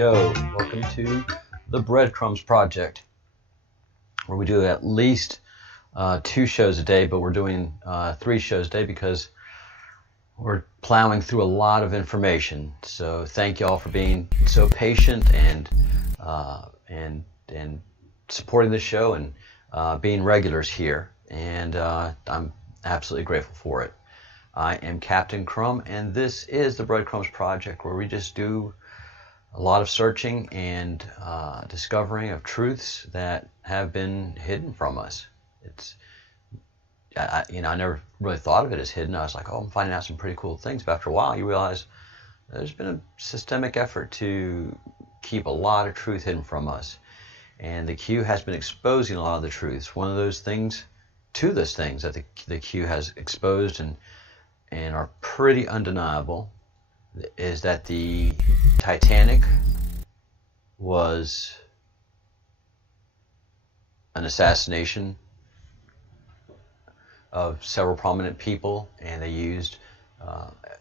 show. Welcome to the Breadcrumbs Project, where we do at least 2 shows a day, but we're doing 3 shows a day because we're plowing through a lot of information. So thank you all for being so patient and supporting the show and being regulars here. And I'm absolutely grateful for it. I am Captain Crumb, and this is the Breadcrumbs Project, where we just do a lot of searching and discovering of truths that have been hidden from us. I never really thought of it as hidden. I was like, oh, I'm finding out some pretty cool things. But after a while, you realize there's been a systemic effort to keep a lot of truth hidden from us. And the Q has been exposing a lot of the truths. One of those things that the Q has exposed and are pretty undeniable is that the Titanic was an assassination of several prominent people, and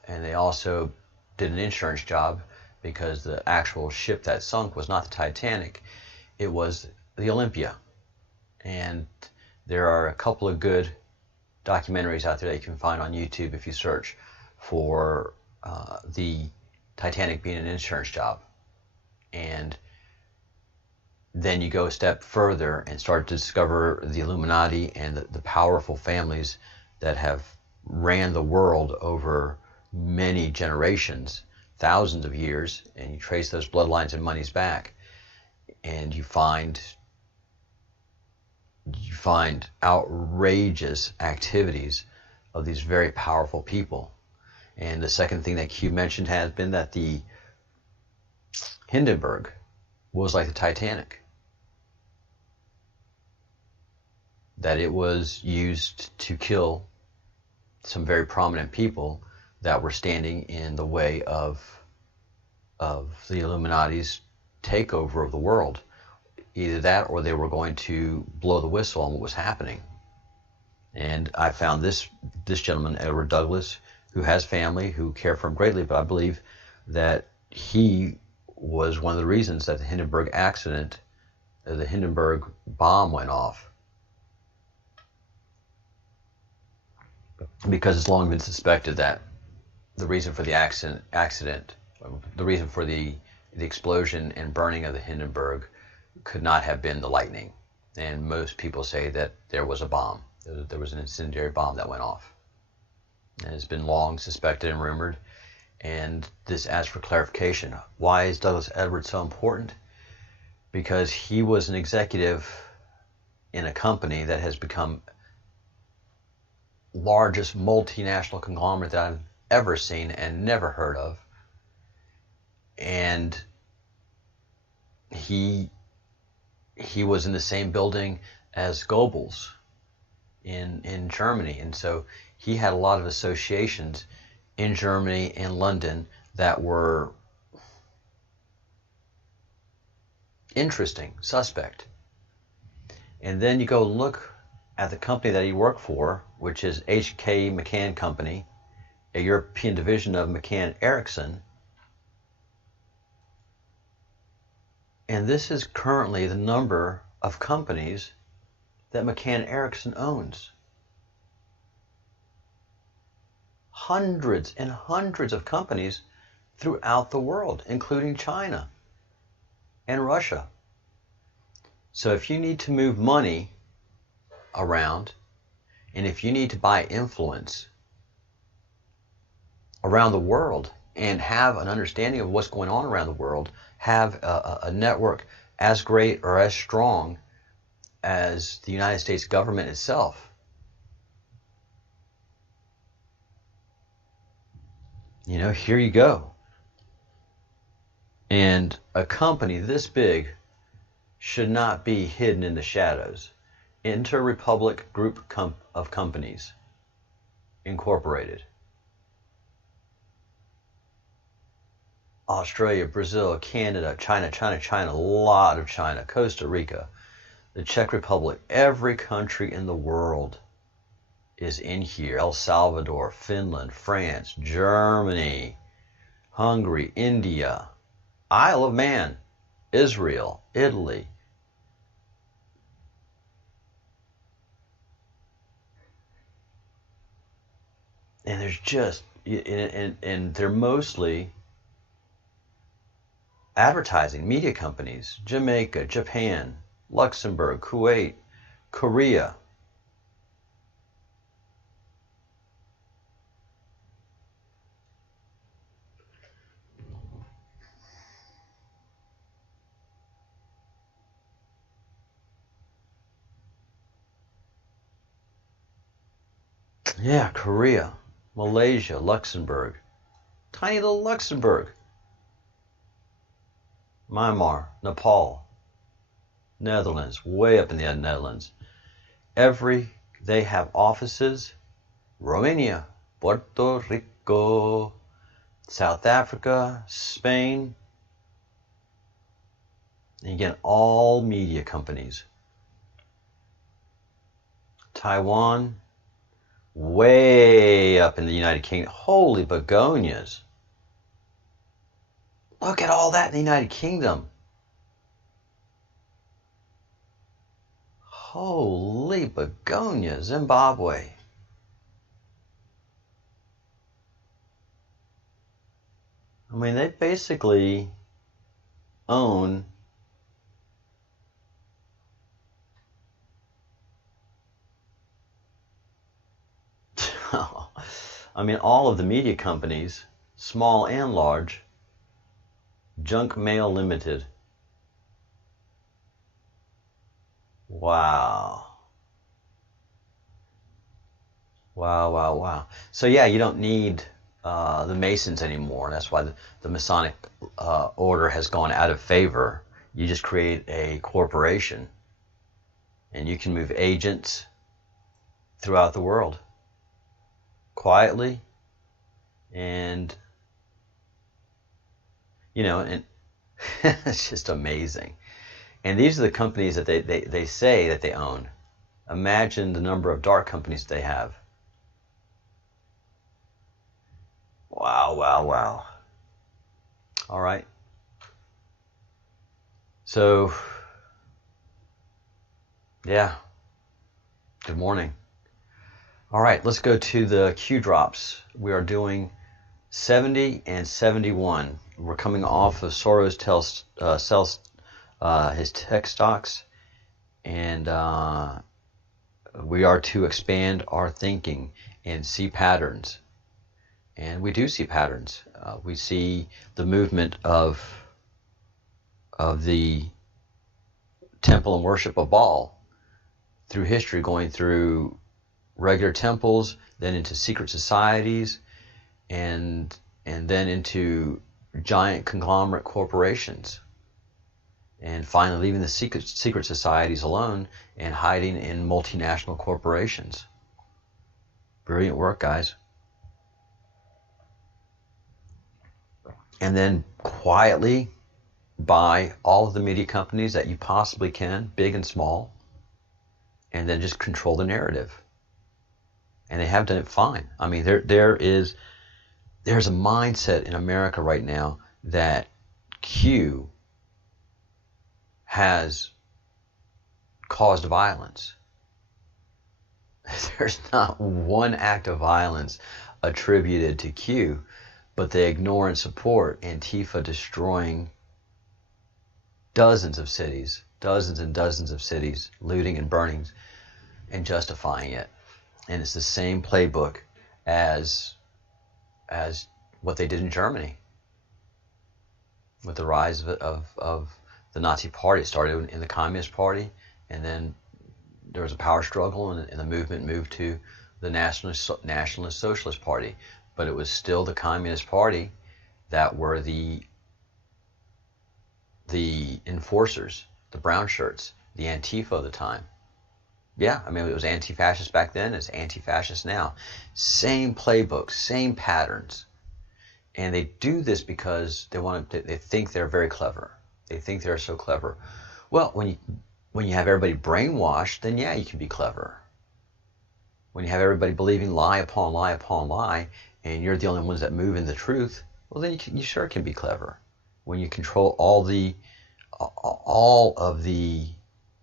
they also did an insurance job, because the actual ship that sunk was not the Titanic, it was the Olympia. And there are a couple of good documentaries out there that you can find on YouTube if you search for the Titanic being an insurance job. And then you go a step further and start to discover the Illuminati and the powerful families that have ran the world over many generations, thousands of years, and you trace those bloodlines and monies back, and you find outrageous activities of these very powerful people. And the second thing that Q mentioned has been that the Hindenburg was like the Titanic. that it was used to kill some very prominent people that were standing in the way of the Illuminati's takeover of the world. Either that, or they were going to blow the whistle on what was happening. And I found this gentleman, Edward Douglas, who has family who care for him greatly, but I believe that he was one of the reasons that the Hindenburg accident, the Hindenburg bomb went off. Because it's long been suspected that the reason for the accident, the reason for the explosion and burning of the Hindenburg could not have been the lightning. And most people say that there was a bomb. There was an incendiary bomb that went off. And it's been long suspected and rumored. And this asks for clarification. Why is Douglas Edwards so important? Because he was an executive in a company that has become largest multinational conglomerate that I've ever seen and never heard of. And he was in the same building as Goebbels in Germany, and so he had a lot of associations in Germany and London that were interesting, suspect. And then you go look at the company that he worked for, which is H.K. McCann Company, a European division of McCann Erickson. And this is currently the number of companies that McCann Erickson owns. Hundreds and hundreds of companies throughout the world, including China and Russia. So if you need to move money around, and if you need to buy influence around the world and have an understanding of what's going on around the world, have a network as great or as strong as the United States government itself, here you go. And a company this big should not be hidden in the shadows. Interrepublic Group of Companies, Incorporated. Australia, Brazil, Canada, China, a lot of China, Costa Rica, the Czech Republic, every country in the world is in here. El Salvador, Finland, France, Germany, Hungary, India, Isle of Man, Israel, Italy. And there's just, and they're mostly advertising, media companies, Jamaica, Japan, Luxembourg, Kuwait, Korea. Yeah, Korea, Malaysia, Luxembourg, tiny little Luxembourg, Myanmar, Nepal, Netherlands, way up in the Netherlands. They have offices, Romania, Puerto Rico, South Africa, Spain, and again, all media companies. Taiwan, way up in the United Kingdom. Holy begonias. Look at all that in the United Kingdom. Holy begonia, Zimbabwe. I mean, they basically own all of the media companies, small and large. Junk Mail Limited. Wow. Wow. So yeah, you don't need the Masons anymore. That's why the Masonic order has gone out of favor. You just create a corporation And you can move agents throughout the world quietly, and and it's just amazing. And these are the companies that they say that they own. Imagine the number of dark companies they have. Wow, wow, wow. All right. So, yeah. Good morning. All right, let's go to the Q drops. We are doing 70 and 71. We're coming off of Soros sells his tech stocks, and we are to expand our thinking and see patterns. And we do see patterns. We see the movement of the temple and worship of Baal through history, going through regular temples, then into secret societies, and then into giant conglomerate corporations, and finally leaving the secret societies alone and hiding in multinational corporations. Brilliant work, guys. And then quietly buy all of the media companies that you possibly can, big and small, and then just control the narrative. And they have done it fine. I mean, there's a mindset in America right now that Q has caused violence. There's not one act of violence attributed to Q, but they ignore and support Antifa destroying dozens of cities, dozens and dozens of cities, looting and burning and justifying it. And it's the same playbook as what they did in Germany with the rise of the Nazi Party. It started in the Communist Party, and then there was a power struggle, and the movement moved to the Nationalist Socialist Party. But it was still the Communist Party that were the enforcers, the brown shirts, the Antifa of the time. Yeah, I mean, it was anti-fascist back then, it's anti-fascist now. Same playbook, same patterns. And they do this because they think they're very clever. They think they're so clever. Well, when you have everybody brainwashed, then yeah, you can be clever. When you have everybody believing lie upon lie upon lie, and you're the only ones that move in the truth, well, then you sure can be clever. When you control all of the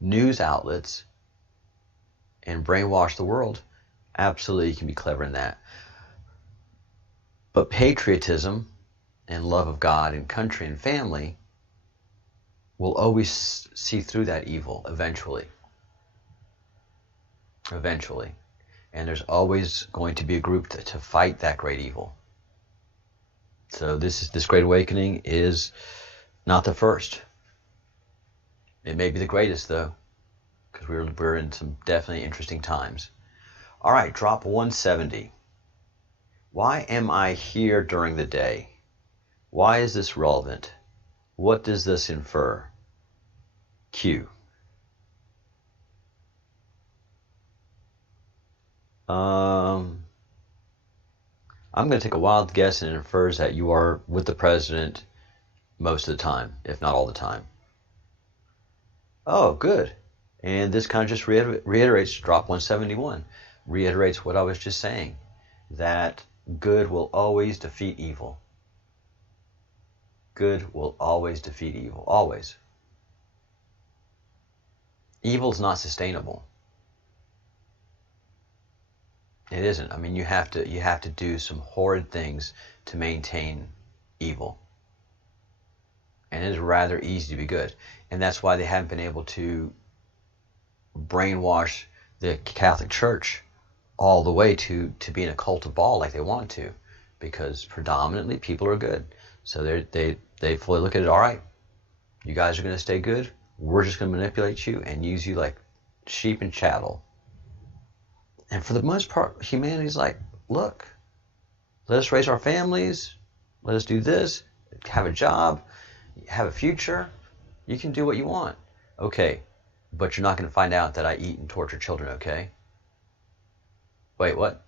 news outlets and brainwash the world, absolutely you can be clever in that. But patriotism and love of God and country and family will always see through that evil eventually. Eventually. And there's always going to be a group to fight that great evil. So this Great Awakening is not the first. It may be the greatest, though, because we're in some definitely interesting times. All right, drop 170. Why am I here during the day? Why is this relevant? What does this infer? Q. I'm going to take a wild guess, and it infers that you are with the president most of the time, if not all the time. Oh, good. And this kind of just reiterates drop 171, reiterates what I was just saying, that good will always defeat evil. Good will always defeat evil, always. Evil is not sustainable. It isn't. I mean, you have to do some horrid things to maintain evil. And it is rather easy to be good. And that's why they haven't been able to brainwash the Catholic Church all the way to being a cult of Baal like they want to, because predominantly people are good. So they fully look at it, all right, you guys are going to stay good, we're just going to manipulate you and use you like sheep and chattel. And for the most part, humanity's like, look, let us raise our families, let us do this, have a job, have a future, you can do what you want. Okay, but you're not going to find out that I eat and torture children, okay? Wait, what?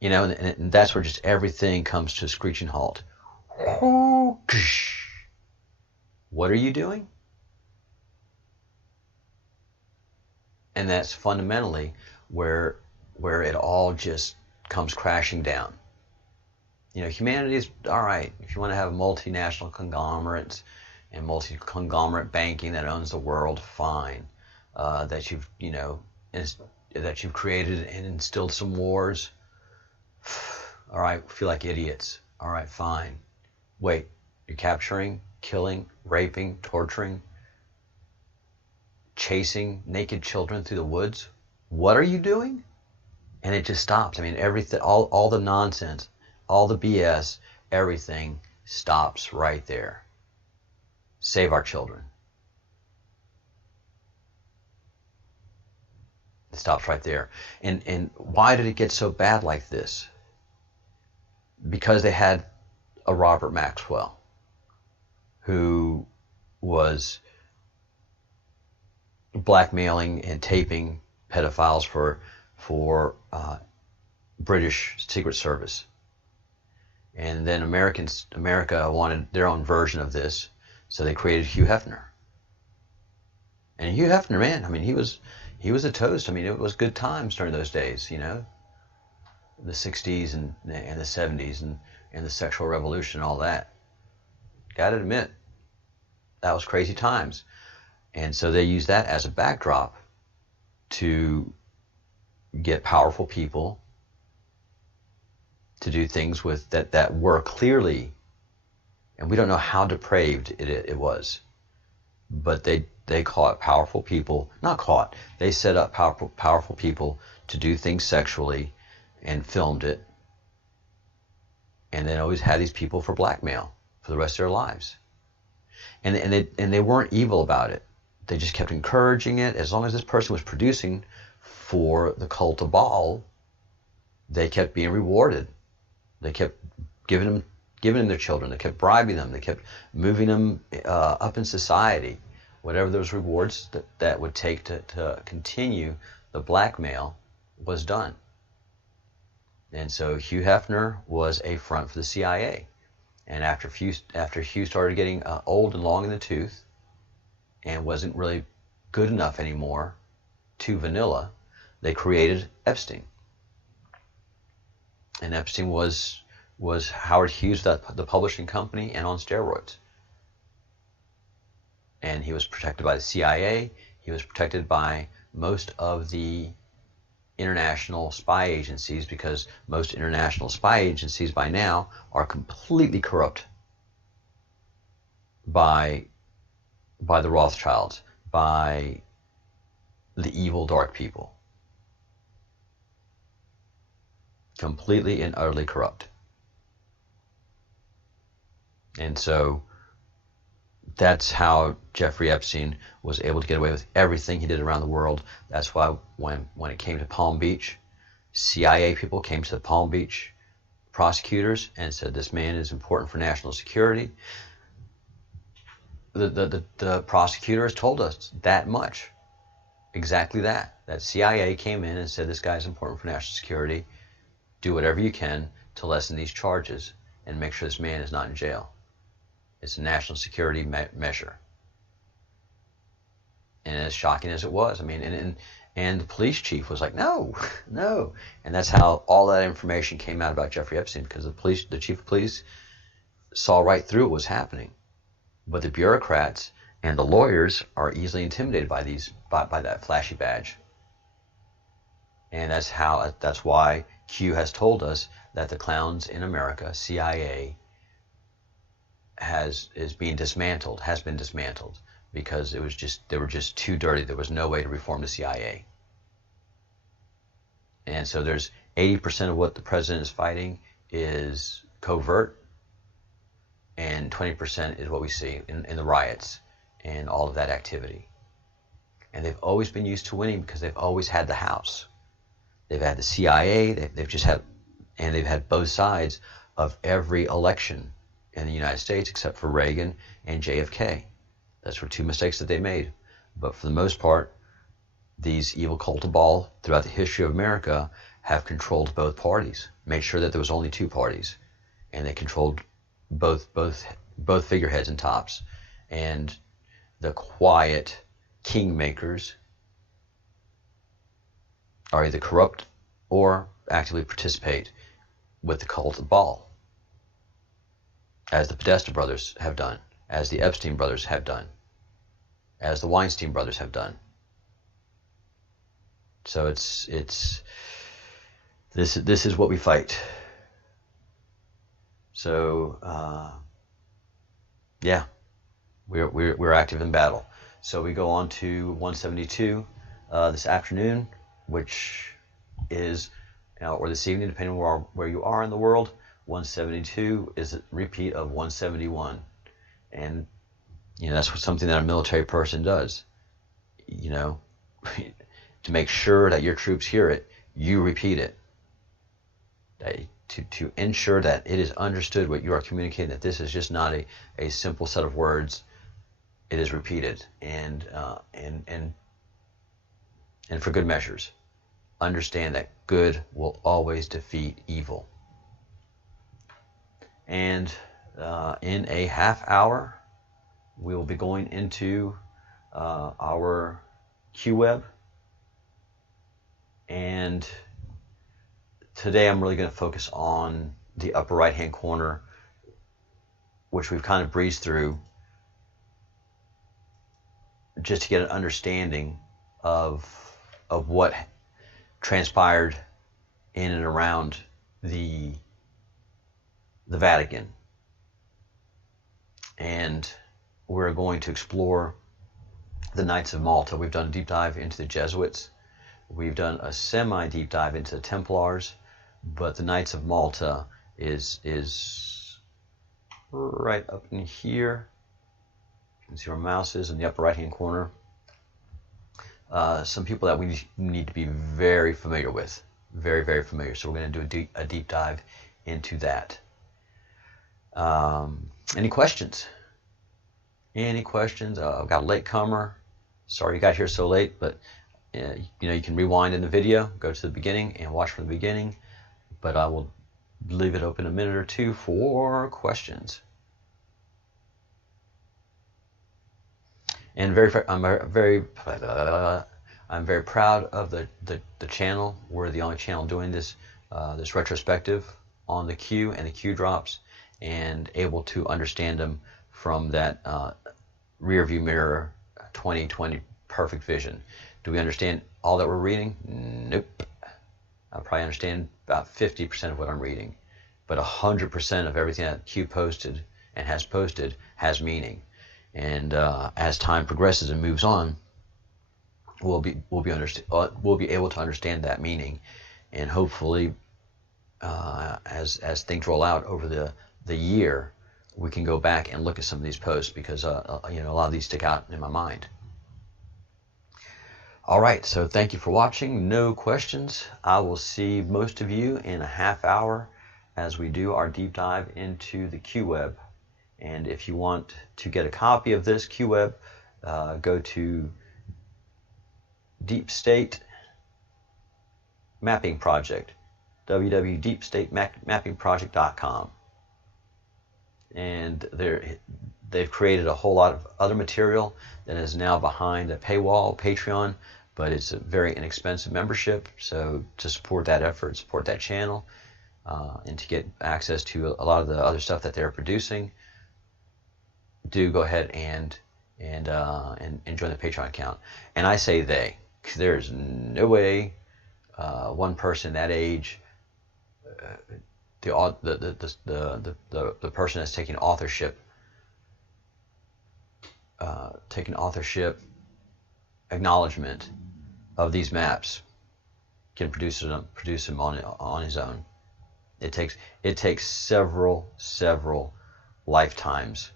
You know, and that's where just everything comes to a screeching halt. What are you doing? And that's fundamentally where it all just comes crashing down. You know, humanity is all right. If you want to have multinational conglomerates and multi-conglomerate banking that owns the world, fine. That you've, you know, that you've created and instilled some wars. All right, feel like idiots. All right, fine. Wait, you're capturing, killing, raping, torturing, chasing naked children through the woods? What are you doing? And it just stops. I mean, everything, all the nonsense, all the BS, everything stops right there. Save our children. It stops right there. And why did it get so bad like this? Because they had a Robert Maxwell who was blackmailing and taping pedophiles for British Secret Service. And then America wanted their own version of this, so they created Hugh Hefner. And Hugh Hefner, man, I mean, he was a toast. I mean, it was good times during those days, you know, the 60s and the 70s and the sexual revolution and all that. Gotta admit, that was crazy times. And so they used that as a backdrop to get powerful people to do things with that were clearly, and we don't know how depraved it was, but they caught powerful people, not caught, they set up powerful people to do things sexually and filmed it, and then always had these people for blackmail for the rest of their lives. And they weren't evil about it. They just kept encouraging it. As long as this person was producing for the cult of Baal, they kept being rewarded. They kept giving them their children. They kept bribing them. They kept moving them up in society. Whatever those rewards that would take to continue the blackmail was done. And so Hugh Hefner was a front for the CIA. And after Hugh started getting old and long in the tooth and wasn't really good enough anymore, too vanilla, they created Epstein. And Epstein was Howard Hughes, the publishing company, and on steroids. And he was protected by the CIA. He was protected by most of the international spy agencies, because most international spy agencies by now are completely corrupt by the Rothschilds, by the evil dark people. Completely and utterly corrupt. And so that's how Jeffrey Epstein was able to get away with everything he did around the world. That's why when it came to Palm Beach, CIA people came to the Palm Beach prosecutors and said, this man is important for national security. The prosecutors told us that much. Exactly that. That CIA came in and said, this guy is important for national security. Do whatever you can to lessen these charges and make sure this man is not in jail. It's a national security measure. And as shocking as it was, I mean, and the police chief was like, no. And that's how all that information came out about Jeffrey Epstein, because the chief of police saw right through what was happening. But the bureaucrats and the lawyers are easily intimidated by that flashy badge. And that's why Q has told us that the clowns in America, CIA, has been dismantled, because they were just too dirty. There was no way to reform the CIA. And so there's 80% of what the president is fighting is covert, and 20% is what we see in the riots and all of that activity. And they've always been used to winning because they've always had the House. They've had the CIA, they've had both sides of every election in the United States except for Reagan and JFK. Those were two mistakes that they made. But for the most part, these evil cult of Baal throughout the history of America have controlled both parties, made sure that there was only two parties, and they controlled both figureheads and tops. And the quiet kingmakers are either corrupt or actively participate with the cult of Baal, as the Podesta brothers have done, as the Epstein brothers have done, as the Weinstein brothers have done. So this is what we fight. So yeah, we're active in battle. So we go on to 172 this afternoon, which is, or this evening, depending on where you are in the world. 172 is a repeat of 171, and that's something that a military person does. To make sure that your troops hear it, you repeat it. To ensure that it is understood what you are communicating, that this is just not a simple set of words. It is repeated, and for good measures. Understand that good will always defeat evil. And in a half hour, we will be going into our QWeb. And today I'm really going to focus on the upper right hand corner, which we've kind of breezed through, just to get an understanding of what transpired in and around the Vatican. And we're going to explore the Knights of Malta. We've done a deep dive into the Jesuits. We've done a semi-deep dive into the Templars, but the Knights of Malta is right up in here. You can see where mouse is in the upper right-hand corner. Some people that we need to be very familiar with, very, very familiar. So we're going to do a deep dive into that. Any questions? Any questions? I've got a latecomer. Sorry you got here so late, but you can rewind in the video, go to the beginning and watch from the beginning, but I will leave it open a minute or two for questions. And I'm very proud of the channel. We're the only channel doing this retrospective on the Q and the Q drops, and able to understand them from that rear view mirror 20/20 perfect vision. Do we understand all that we're reading? Nope. I probably understand about 50% of what I'm reading, but 100% of everything that Q posted and has posted has meaning. And as time progresses and moves on, we'll be able to understand that meaning, and hopefully, as things roll out over the year, we can go back and look at some of these posts, because a lot of these stick out in my mind. All right, so thank you for watching. No questions. I will see most of you in a half hour as we do our deep dive into the QWeb. And if you want to get a copy of this QWeb, go to Deep State Mapping Project, www.deepstatemappingproject.com. And they've created a whole lot of other material that is now behind a paywall, Patreon, but it's a very inexpensive membership. So to support that effort, support that channel, and to get access to a lot of the other stuff that they're producing, do go ahead and join the Patreon account. And I say they, 'cause there's no way one person that age, the person that's taking authorship acknowledgement of these maps can produce them on his own. It takes several lifetimes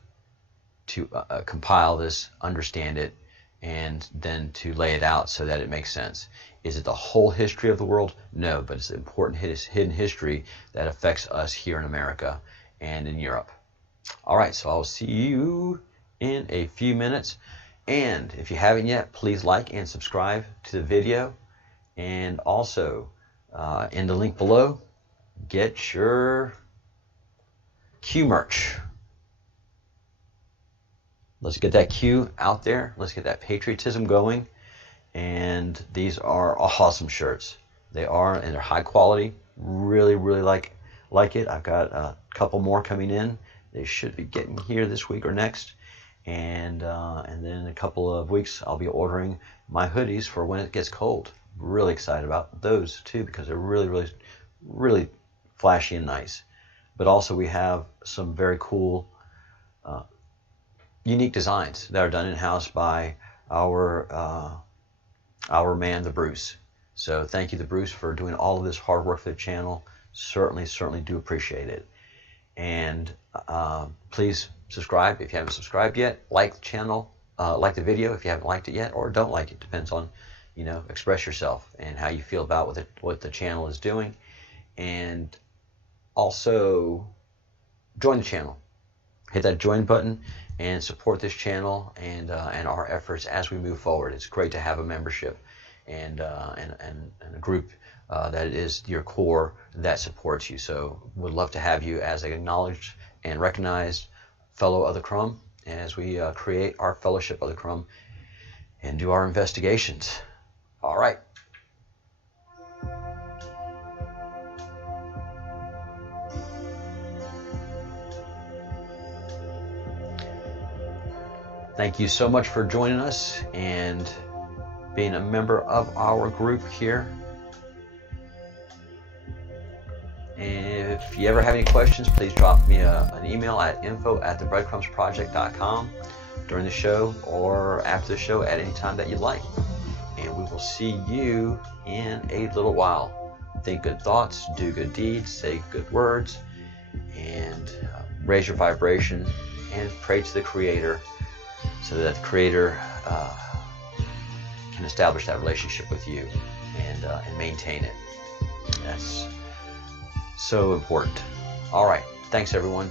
to compile this, understand it, and then to lay it out so that it makes sense. Is it the whole history of the world? No, but it's important hidden history that affects us here in America and in Europe. All right, so I'll see you in a few minutes. And if you haven't yet, please like and subscribe to the video. And also, in the link below, get your Q merch. Let's get that Q out there. Let's get that patriotism going. And these are awesome shirts. They are, and they're high quality. Really, really like it. I've got a couple more coming in. They should be getting here this week or next. And then in a couple of weeks, I'll be ordering my hoodies for when it gets cold. Really excited about those too, because they're really, really, really flashy and nice. But also we have some very cool, unique designs that are done in-house by our man, the Bruce. So thank you, the Bruce, for doing all of this hard work for the channel. Certainly do appreciate it. And please subscribe if you haven't subscribed yet. Like the channel, like the video if you haven't liked it yet, or don't like it. Depends on, express yourself and how you feel about what the channel is doing. And also join the channel. Hit that join button and support this channel and our efforts as we move forward. It's great to have a membership and a group that is your core that supports you. So would love to have you as an acknowledged and recognized fellow of the crumb as we create our fellowship of the crumb and do our investigations. All right. Thank you so much for joining us and being a member of our group here. And if you ever have any questions, please drop me an email at info@thebreadcrumbsproject.com during the show or after the show at any time that you'd like. And we will see you in a little while. Think good thoughts, do good deeds, say good words, and raise your vibration and pray to the Creator so that the Creator can establish that relationship with you and maintain it. That's so important. All right. Thanks, everyone.